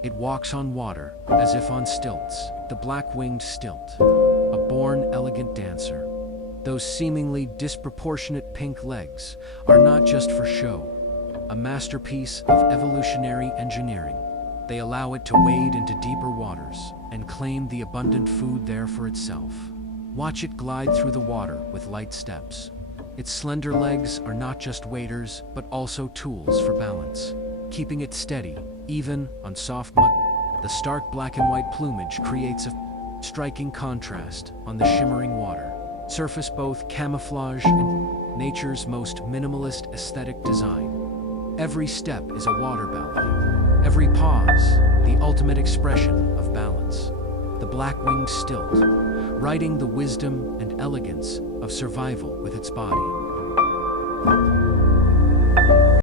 It walks on water, as if on stilts, the black-winged stilt, a born elegant dancer. Those seemingly disproportionate pink legs are not just for show, a masterpiece of evolutionary engineering. They allow it to wade into deeper waters and claim the abundant food there for itself. Watch it glide through the water with light steps. Its slender legs are not just waders, but also tools for balance, keeping it steady, even on soft mud. The stark black and white plumage creates a striking contrast on the shimmering water. Surface both camouflage and nature's most minimalist aesthetic design. Every step is a water ballet. Every pause, the ultimate expression of balance. The black-winged stilt, writing the wisdom and elegance of survival with its body.